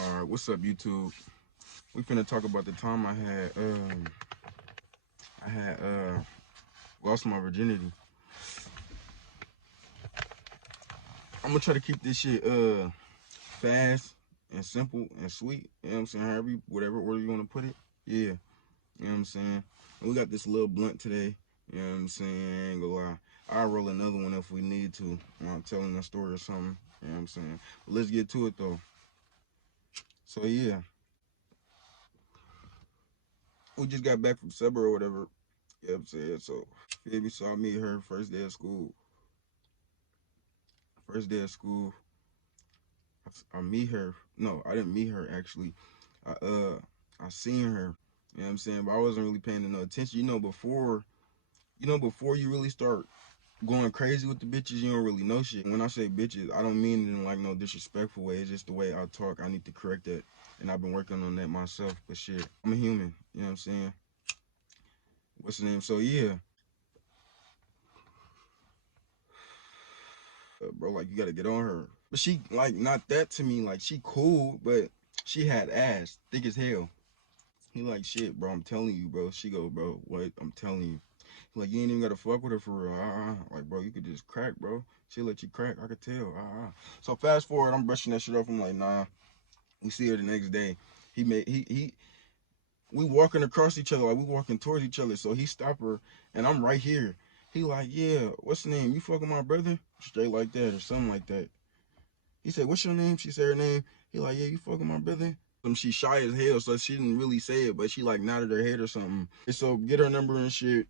All right, what's up, YouTube? We finna talk about the time I had lost my virginity. I'm gonna try to keep this shit fast and simple and sweet. You know what I'm saying? However, whatever order you wanna put it. Yeah, you know what I'm saying. And we got this little blunt today. You know what I'm saying? I ain't gonna lie. I'll roll another one if we need to when I'm telling a story or something. You know what I'm saying? But let's get to it though. So yeah, we just got back from supper or whatever. You know what I'm saying? So feel me? So I meet her first day of school. First day of school, I meet her. No, I didn't meet her actually. I I seen her. You know what I'm saying? But I wasn't really paying no attention. Before you really start going crazy with the bitches, you don't really know shit. When I say bitches, I don't mean it in like no disrespectful way. It's just the way I talk. I need to correct that. And I've been working on that myself. But shit, I'm a human. You know what I'm saying? What's the name? So yeah, bro, like you gotta get on her. But she like not that to me. Like she cool, but she had ass, thick as hell. He like, shit, bro, I'm telling you, bro. She go, bro, what? I'm telling you. He like, you ain't even gotta fuck with her for real. Like, bro, you could just crack, bro. She let you crack. I could tell. So fast forward, I'm brushing that shit off. I'm like, nah. We see her the next day. We walking across each other, like we walking towards each other. So he stopped her, and I'm right here. He like, yeah, what's the name? You fucking my brother? Straight like that or something like that. He said, what's your name? She said her name. He like, yeah, you fucking my brother? She shy as hell, so she didn't really say it, but she like nodded her head or something. So get her number and shit.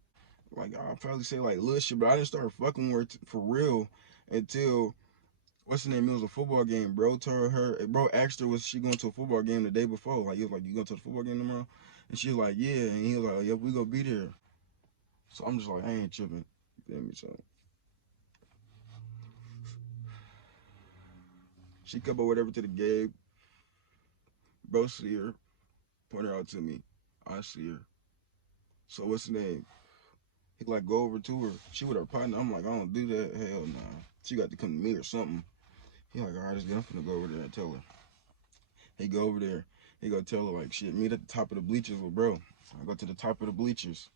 Like I'll probably say like little shit, but I didn't start fucking with her for real until what's the name? It was a football game. Bro told her, bro asked her was she going to a football game the day before. Like he was like, you going to the football game tomorrow? And she was like, yeah. And he was like, yep, we gonna be there. So I'm just like, I ain't tripping. You feel me? So she come up whatever to the game. Bro see her, point her out to me. I see her. So what's the name? He like go over to her. She with her partner. I'm like, I don't do that. Hell nah. She got to come to me or something. He like, all right, just get. I'm finna go over there and tell her. He go over there. He go tell her like, shit, meet at the top of the bleachers with bro. I go to the top of the bleachers.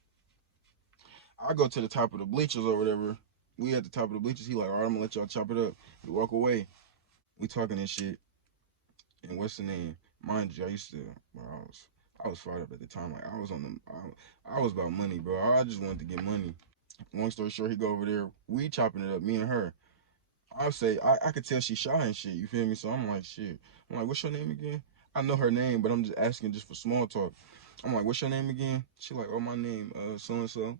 I go to the top of the bleachers or whatever. We at the top of the bleachers. He like, all right, I'm gonna let y'all chop it up. We walk away. We talking this shit. And what's the name? Mind you, I used to. Well, I was fired up at the time. Like I was on the. I was about money, bro. I just wanted to get money. Long story short, he go over there. We chopping it up, me and her. I say I could tell she shy and shit. You feel me? So I'm like, shit. I'm like, what's your name again? I know her name, but I'm just asking just for small talk. I'm like, what's your name again? She like, oh, my name, so and so.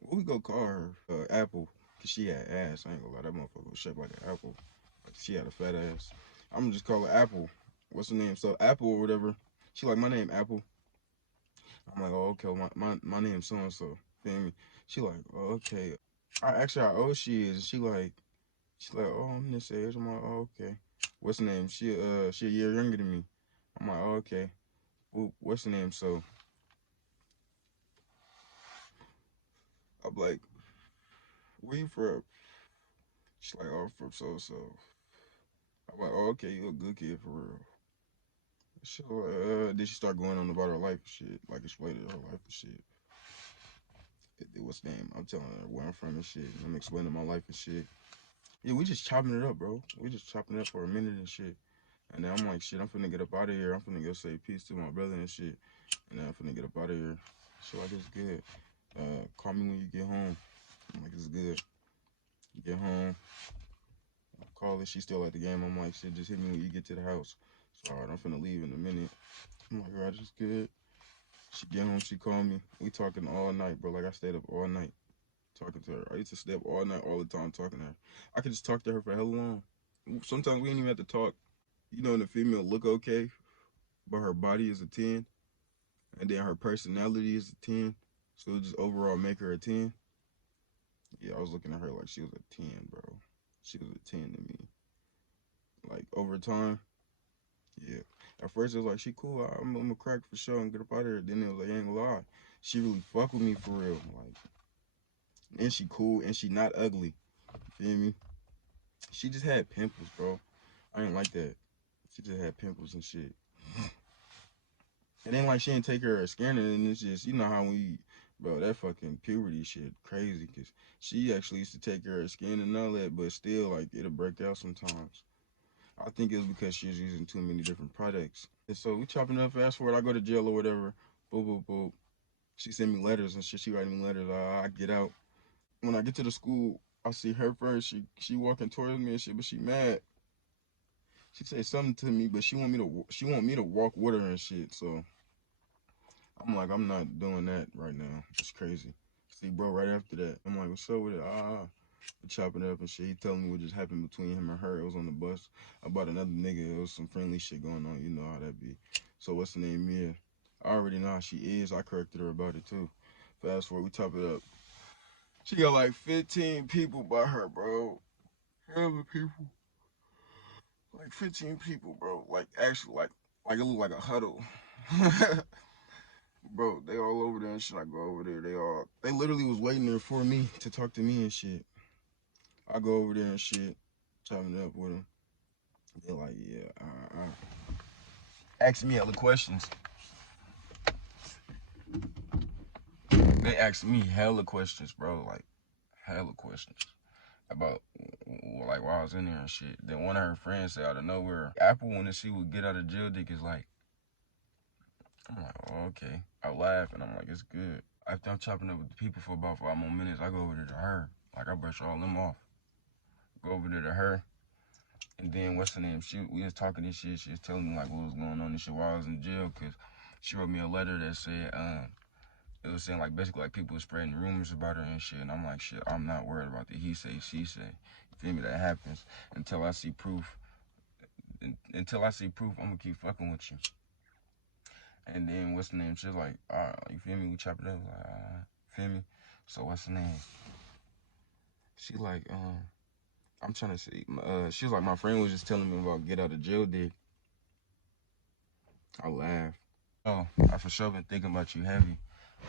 What we go call her? Apple, cause she had ass. I ain't gonna lie, that motherfucker was shaped like an apple. Like she had a fat ass. I'm gonna just call her Apple. What's her name? So Apple or whatever. She like, my name Apple. I'm like, oh, okay, my name so and so. Feel me? She like, oh, okay. I asked her how old she is. She's like, oh, I'm this age. I'm like, oh, okay. What's her name? She a year younger than me. I'm like, oh, okay. What's her name? So I'm like, where you from? She's like, oh, I'm from so so. I'm like, oh, okay, you a good kid for real. So then she start going on about her life and shit, like explaining her life and shit. What's the name? I'm telling her where I'm from and shit. I'm explaining my life and shit. Yeah, we just chopping it up, bro. We just chopping it up for a minute and shit. And then I'm like, shit, I'm finna get up out of here. I'm finna go say peace to my brother and shit. And then I'm finna get up out of here. So like, it's good. Call me when you get home. I'm like, it's good. Get home. I call her. She still at the game. I'm like, shit, just hit me when you get to the house. So all right, I'm finna leave in a minute. I'm like, all right, it's good. She get home. She called me. We talking all night, bro. Like I stayed up all night talking to her. I used to stay up all night, all the time talking to her. I could just talk to her for hell long. Sometimes we ain't even have to talk. You know, and the female look okay, but her body is a 10, and then her personality is a 10. So just overall make her a 10. Yeah, I was looking at her like she was a 10, bro. She was a 10 to me. Like over time, yeah. At first it was like she cool. I'm a crack for sure and get up out of here. Then it was like, I ain't gonna lie, she really fuck with me for real. Like, and she cool and she not ugly. Feel me? She just had pimples, bro. I ain't like that. She just had pimples and shit. It ain't like she didn't take care of her skin, and it's just, you know how we, bro, that fucking puberty shit crazy, because she actually used to take care of her skin and all that, but still, like, it'll break out sometimes. I think it was because she was using too many different products. And so we chopping up, fast forward, I go to jail or whatever, boop, boop, boop. She send me letters and shit, she writing me letters, I get out. When I get to the school, I see her first, she walking towards me and shit, but she mad. She said something to me, but she want me to walk with her and shit, so I'm like, I'm not doing that right now. It's crazy. See, bro, right after that, I'm like, what's up with it? We chopping it up and shit. He telling me what just happened between him and her. It was on the bus about another nigga. It was some friendly shit going on. You know how that be. So what's the name, Mia? I already know how she is. I corrected her about it too. Fast forward, we top it up. She got like 15 people by her, bro. Hella people. Like 15 people, bro. Like actually, like it looked like a huddle. Bro, they all over there and shit. I go over there. They literally was waiting there for me to talk to me and shit. I go over there and shit, chopping it up with them. They're like, yeah, asking me hella questions. They asked me hella questions, bro. Like, hella questions about, like, why I was in there and shit. Then one of her friends said out of nowhere, Apple wanted to see what get out of jail dick is like. I'm like, oh, okay. I laugh and I'm like, it's good. After I'm chopping up with the people for about 5 more minutes, I go over there to her. Like, I brush all them off. Go over there to her. And then what's her name? We was talking this shit. She was telling me like what was going on and shit while I was in jail, cause she wrote me a letter that said it was saying like basically like people were spreading rumors about her and shit. And I'm like, shit, I'm not worried about the he say she say. You feel me? That happens until I see proof. Until I see proof, I'm gonna keep fucking with you. And then what's the name? She's like, all right, you feel me? We chop it up. Like, feel me? So what's the name? She like, I'm trying to see. She was like, my friend was just telling me about get out of jail dick. I laughed. Oh, I for sure been thinking about you heavy,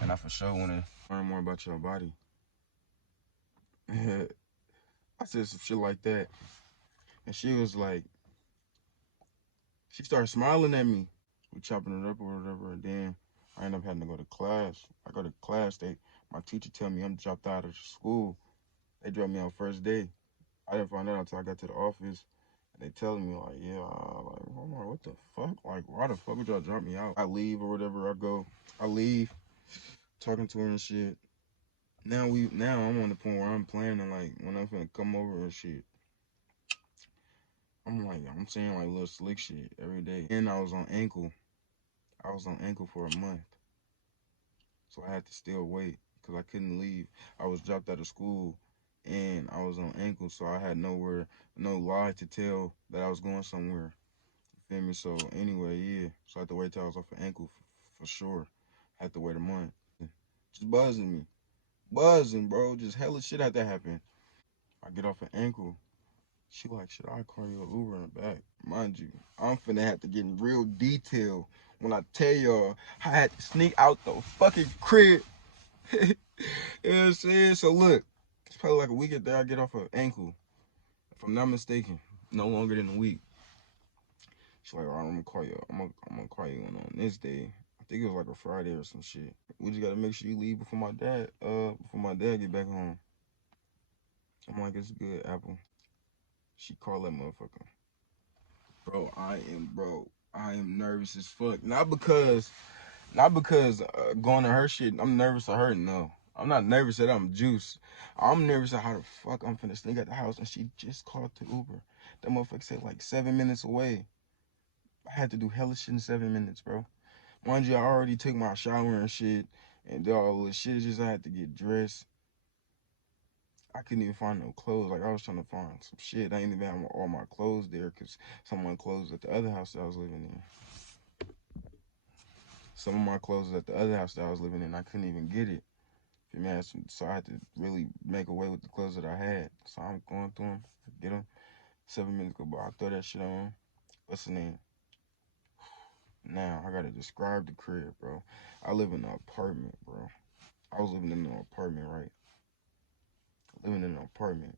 and I for sure want to learn more about your body. I said some shit like that, and she was like, she started smiling at me. We chopping it up or whatever, and then I end up having to go to class. I go to class, my teacher tell me I'm dropped out of school. They dropped me out first day. I didn't find out until I got to the office. And they telling me like, yeah, like, hold on, what the fuck? Like, why the fuck would y'all drop me out? I leave or whatever. I leave, talking to her and shit. Now I'm on the point where I'm planning like when I'm finna come over and shit. I'm saying like little slick shit every day. And I was on ankle. I was on ankle for a month. So I had to still wait because I couldn't leave. I was dropped out of school and I was on ankle, so I had no lie to tell that I was going somewhere. You feel me? So anyway, yeah. So I had to wait till I was off an ankle for sure. I had to wait a month. Just buzzing me. Buzzing, bro. Just hella shit had to happen. I get off an ankle. She like, should I call you an Uber in the back? Mind you, I'm finna have to get in real detail when I tell y'all I had to sneak out the fucking crib. You know what I'm saying? So look, it's probably like a week after I get off an ankle. If I'm not mistaken, no longer than a week. She's like, all right, I'm gonna call you. I'm gonna call you on this day. I think it was like a Friday or some shit. We just gotta make sure you leave before my dad get back home. I'm like, it's good, Apple. She called that motherfucker. Bro, I am nervous as fuck. Not because going to her shit, I'm nervous of her, no. I'm not nervous that I'm juice. I'm nervous of how the fuck I'm finna sneak at the house and she just called the Uber. That motherfucker said like 7 minutes away. I had to do hella shit in 7 minutes, bro. Mind you, I already took my shower and shit and did all the shit. Just I had to get dressed. I couldn't even find no clothes. Like I was trying to find some shit. I ain't even have all my clothes there because someone closed at the other house that I was living in. Some of my clothes at the other house that I was living in, I couldn't even get it. You know, so I had to really make away with the clothes that I had. So I'm going through them, get them. 7 minutes go by, I throw that shit on. What's the name? Now I gotta describe the crib, bro. I live in an apartment, bro. I was living in an apartment, right? Living in an apartment.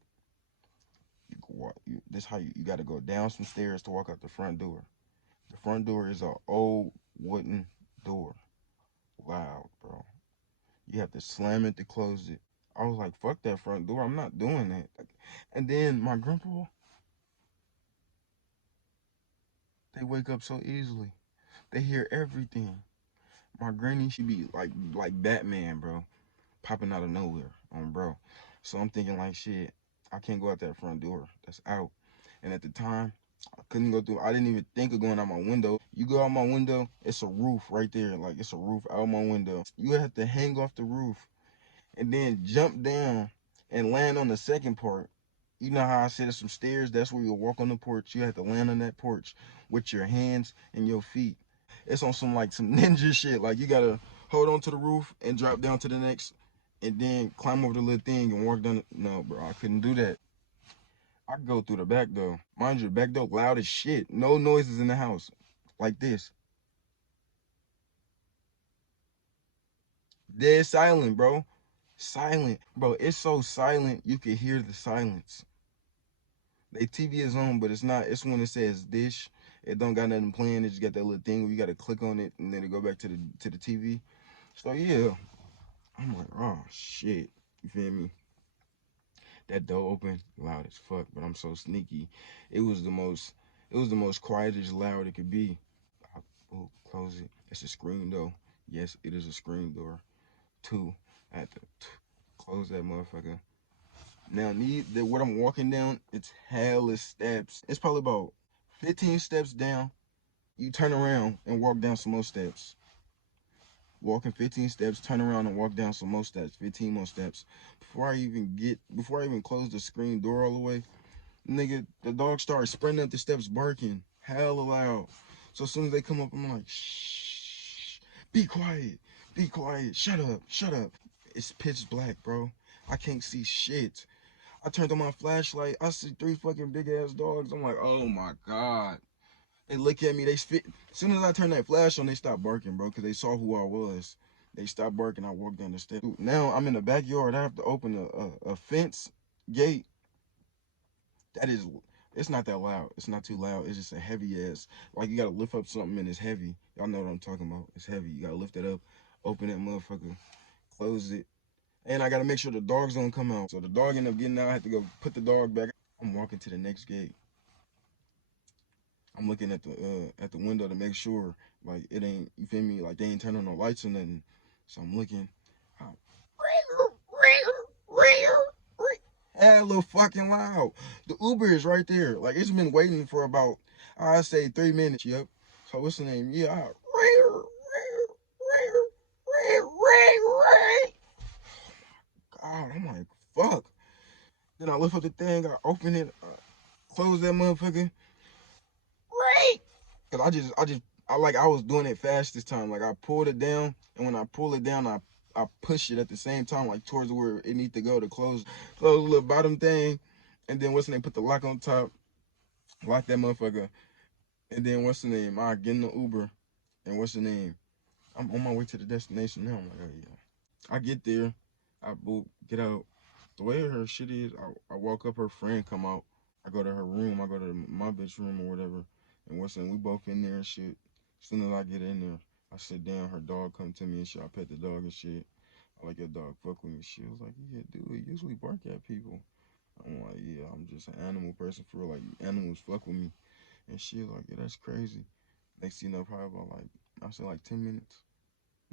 You can walk. This how you got to go down some stairs to walk out the front door. The front door is a old wooden door. Loud, bro. You have to slam it to close it. I was like, fuck that front door. I'm not doing that. Like, and then my grandpa, they wake up so easily. They hear everything. My granny, she be like Batman, bro, popping out of nowhere on bro. So I'm thinking like shit, I can't go out that front door. That's out. And at the time, I couldn't go through. I didn't even think of going out my window. You go out my window, it's a roof right there. Like it's a roof out my window. You have to hang off the roof and then jump down and land on the second part. You know how I said there's some stairs? That's where you walk on the porch. You have to land on that porch with your hands and your feet. It's on some like some ninja shit. Like you gotta hold on to the roof and drop down to the next, and then climb over the little thing and walk down. No, bro, I couldn't do that. I could go through the back door. Mind you, the back door loud as shit. No noises in the house. Like this. Dead silent, bro. Silent. Bro, it's so silent you can hear the silence. They TV is on, but it's not. It's when it says dish. It don't got nothing playing. It just got that little thing where you gotta click on it and then it go back to the TV. So yeah, I'm like, oh shit. You feel me? That door open, loud as fuck, but I'm so sneaky. It was the most. It was the most quietest, loud it could be. I, oh, close it. It's a screen door. Yes, it is a screen door. Two. I had to close that motherfucker. Now, what I'm walking down, it's hella steps. It's probably about 15 steps down. You turn around and walk down some more steps. Walking 15 steps, turn around and walk down some more steps, 15 more steps. Before I even close the screen door all the way, nigga, the dog started sprinting up the steps barking, hella loud. So as soon as they come up, I'm like, shh, be quiet, shut up. It's pitch black, bro. I can't see shit. I turned on my flashlight. I see three fucking big ass dogs. I'm like, oh my god. They look at me. They spit. As soon as I turned that flash on, they stopped barking, bro, because they saw who I was. They stopped barking. I walked down the steps. Now I'm in the backyard. I have to open a fence gate. That is, it's not that loud. It's not too loud. It's just a heavy ass. Like you gotta lift up something and it's heavy. Y'all know what I'm talking about. It's heavy. You gotta lift it up, open that motherfucker, close it, and I gotta make sure the dogs don't come out. So the dog ended up getting out. I had to go put the dog back. I'm walking to the next gate. I'm looking at the window to make sure like it ain't, you feel me, like they ain't turning on no lights or nothing. So I'm looking. Oh, hella fucking loud. The Uber is right there. Like it's been waiting for about I say 3 minutes. Yep. So what's the name? Yeah. God, I'm like fuck. Then I lift up the thing. I open it. Close that motherfucker. Cause I was doing it fast this time. Like I pulled it down, and when I pull it down, I push it at the same time, like towards where it needs to go to close the little bottom thing, and then what's the name? Put the lock on top, lock that motherfucker, and then what's the name? I get in the Uber, and what's the name? I'm on my way to the destination now. I'm like, oh yeah. I get there, I boop, get out. The way her shit is, I walk up, her friend come out. I go to her room, I go to my bitch room or whatever, and what's in, we both in there and shit. As soon as I get in there, I sit down, her dog come to me and shit. I pet the dog and shit. I like your dog fuck with me. She was like, yeah, dude, it usually bark at people. I'm like, yeah, I'm just an animal person for real. Like animals fuck with me. And she was like, yeah, that's crazy. Next thing you know, probably about like I said like 10 minutes.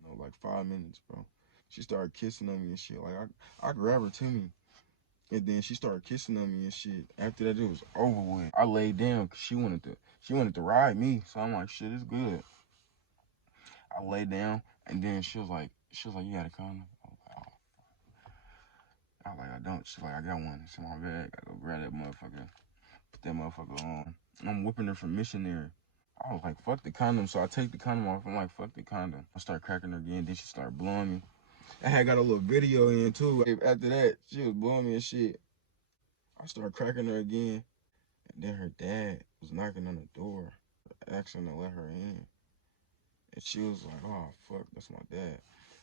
No, like 5 minutes, bro. She started kissing on me and shit. Like I grabbed her to me. And then she started kissing on me and shit. After that, it was over with. I laid down because she wanted to ride me. So I'm like, shit, it's good. I laid down, and then she was like, you got a condom? I don't. She's like, I got one. It's in my bag. I go grab that motherfucker, put that motherfucker on. I'm whipping her from missionary. I was like, fuck the condom. So I take the condom off. I'm like, fuck the condom. I start cracking her again. Then she started blowing me. I had got a little video in too. After that, she was blowing me and shit. I started cracking her again. And then her dad was knocking on the door, asking to let her in. And she was like, oh, fuck, that's my dad.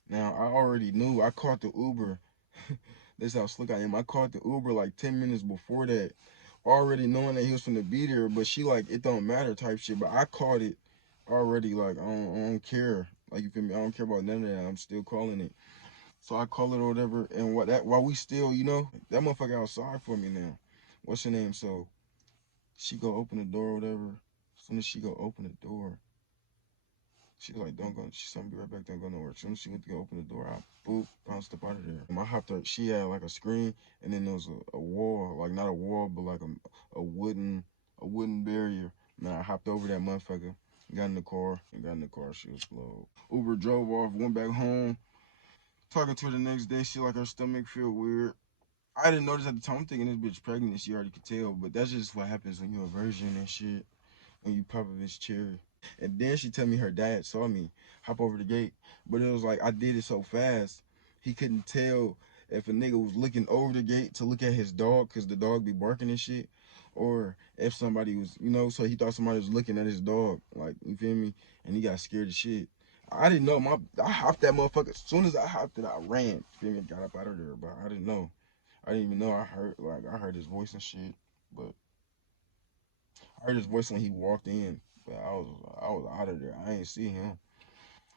Now, I already knew. I caught the Uber. This is how slick I am. I caught the Uber like 10 minutes before that. already knowing that he was finna be there, but she like, it don't matter type shit. But I called it already, like, I don't care. Like, you feel me? I don't care about none of that. I'm still calling it. So I call it or whatever. And what that, while we still, that motherfucker outside for me now. What's her name? So she go open the door or whatever. As soon as she go open the door, she like, don't go. She said, be right back. Don't go nowhere. As soon as she went to go open the door, I boop, bounced up out of there. I hopped her. She had like a screen, and then there was a wall, like not a wall, but like a wooden barrier. Man, I hopped over that motherfucker, got in the car, and got in the car. She was slow. Uber drove off, went back home. Talking to her the next day, she like her stomach feel weird. I didn't notice at the time. I'm thinking this bitch pregnant. She already could tell, but that's just what happens when you're a virgin and shit. When you pop a bitch cherry. And then she tell me her dad saw me hop over the gate, but it was like I did it so fast, he couldn't tell if a nigga was looking over the gate to look at his dog, cause the dog be barking and shit, or if somebody was, so he thought somebody was looking at his dog, like, you feel me, and he got scared as shit. I didn't know I hopped that motherfucker. As soon as I hopped it, I ran. You feel me? Got up out of there, but I didn't know. I didn't even know I heard his voice and shit, but I heard his voice when he walked in, but I was out of there. I ain't see him.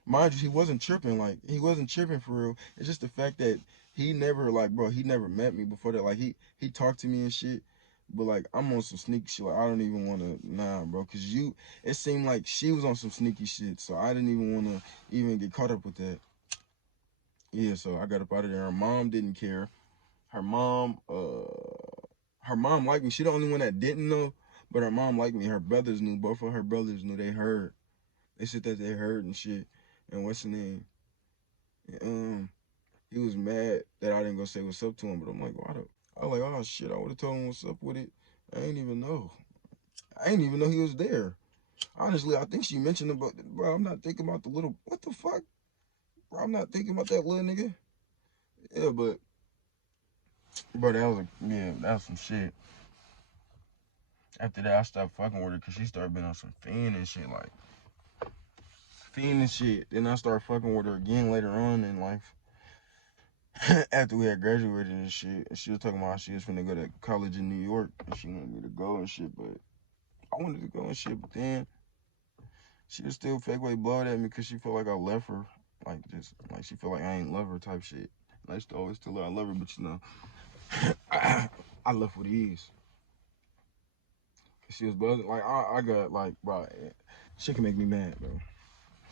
Mind you, he wasn't tripping. Like, he wasn't tripping for real. It's just the fact that he never, like, bro, he never met me before that. Like, he talked to me and shit, but like, I'm on some sneaky shit. Like, I don't even want to, nah, bro, cause it seemed like she was on some sneaky shit, so I didn't even want to even get caught up with that. Yeah, so I got up out of there. Her mom didn't care. Her mom, her mom liked me. She the only one that didn't know, but her mom liked me. Her brothers knew. Both of her brothers knew. They heard. They said that they heard and shit. And what's the name? He was mad that I didn't go say what's up to him. But I'm like, why the? I was like, oh shit, I would have told him what's up with it. I ain't even know. I ain't even know he was there. Honestly, I think she mentioned about, bro. I'm not thinking about the little. What the fuck, bro? I'm not thinking about that little nigga. Yeah, but bro, that was some shit. After that, I stopped fucking with her because she started being on some fiend and shit, like fiend and shit. Then I started fucking with her again later on in life. After we had graduated and shit, and she was talking about how she was finna go to college in New York and she wanted me to go and shit, but I wanted to go and shit, but then she was still fake way blowed at me because she felt like I left her, like just like she felt like I ain't love her type shit. And I used to always tell her I love her, but I left with ease. She was buzzing. Like I got like, bro, she can make me mad, bro.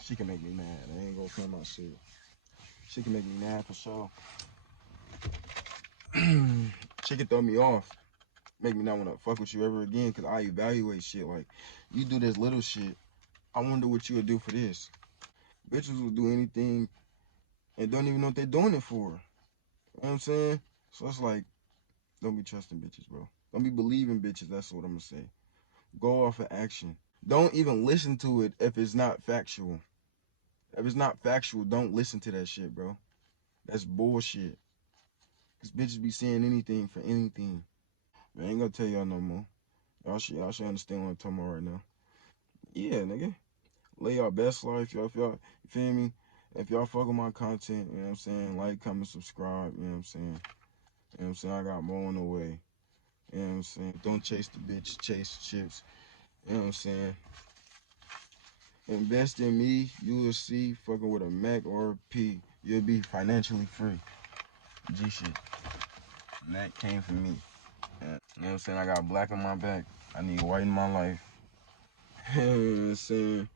She can make me mad. I ain't gonna play my shit. She can make me mad for sure. She can throw me off, make me not want to fuck with you ever again because I evaluate shit. Like, you do this little shit, I wonder what you would do for this. Bitches will do anything and don't even know what they're doing it for. You know what I'm saying? So it's like, don't be trusting bitches, bro. Don't be believing bitches. That's what I'm gonna say. Go off of action. Don't even listen to it if it's not factual. If it's not factual, don't listen to that shit, bro. That's bullshit. Cause bitches be saying anything for anything. I ain't gonna tell y'all no more. Y'all should understand what I'm talking about right now. Yeah, nigga. Live your best life. Y'all, if y'all, you feel me? If y'all fuck with my content, you know what I'm saying? Like, comment, subscribe, you know what I'm saying? You know what I'm saying? I got more on the way. You know what I'm saying? Don't chase the bitch, chase chips. You know what I'm saying? Invest in me, you will see fucking with a Mac or a P. You'll be financially free. G shit. And that came from me. You know what I'm saying? I got black on my back. I need white in my life. You know what I'm saying?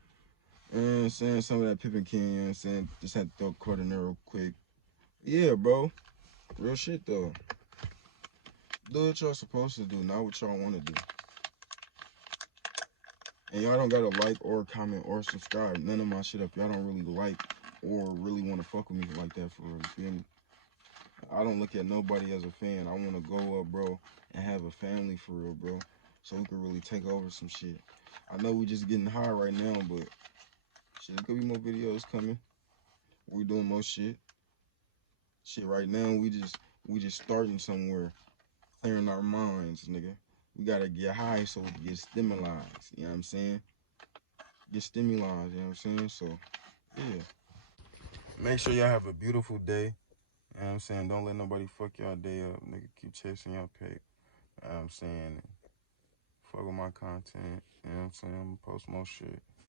You know what I'm saying? Some of that Pippin King, you know what I'm saying? Just had to throw a quarter in there real quick. Yeah, bro. Real shit, though. Do what y'all supposed to do, not what y'all want to do. And y'all don't gotta like or comment or subscribe. None of my shit up. Y'all don't really like or really want to fuck with me like that for real. You feel me? I don't look at nobody as a fan. I want to go up, bro, and have a family for real, bro. So we can really take over some shit. I know we just getting high right now, but shit, there could be more videos coming. We doing more shit. Shit, right now we just starting somewhere, clearing our minds, nigga. We gotta get high so we can get stimulized. You know what I'm saying? Get stimulized. You know what I'm saying? So yeah. Make sure y'all have a beautiful day. You know what I'm saying? Don't let nobody fuck y'all day up, nigga. Keep chasing your pay. You know what I'm saying? fuck with my content. You know what I'm saying? I'm gonna post more shit.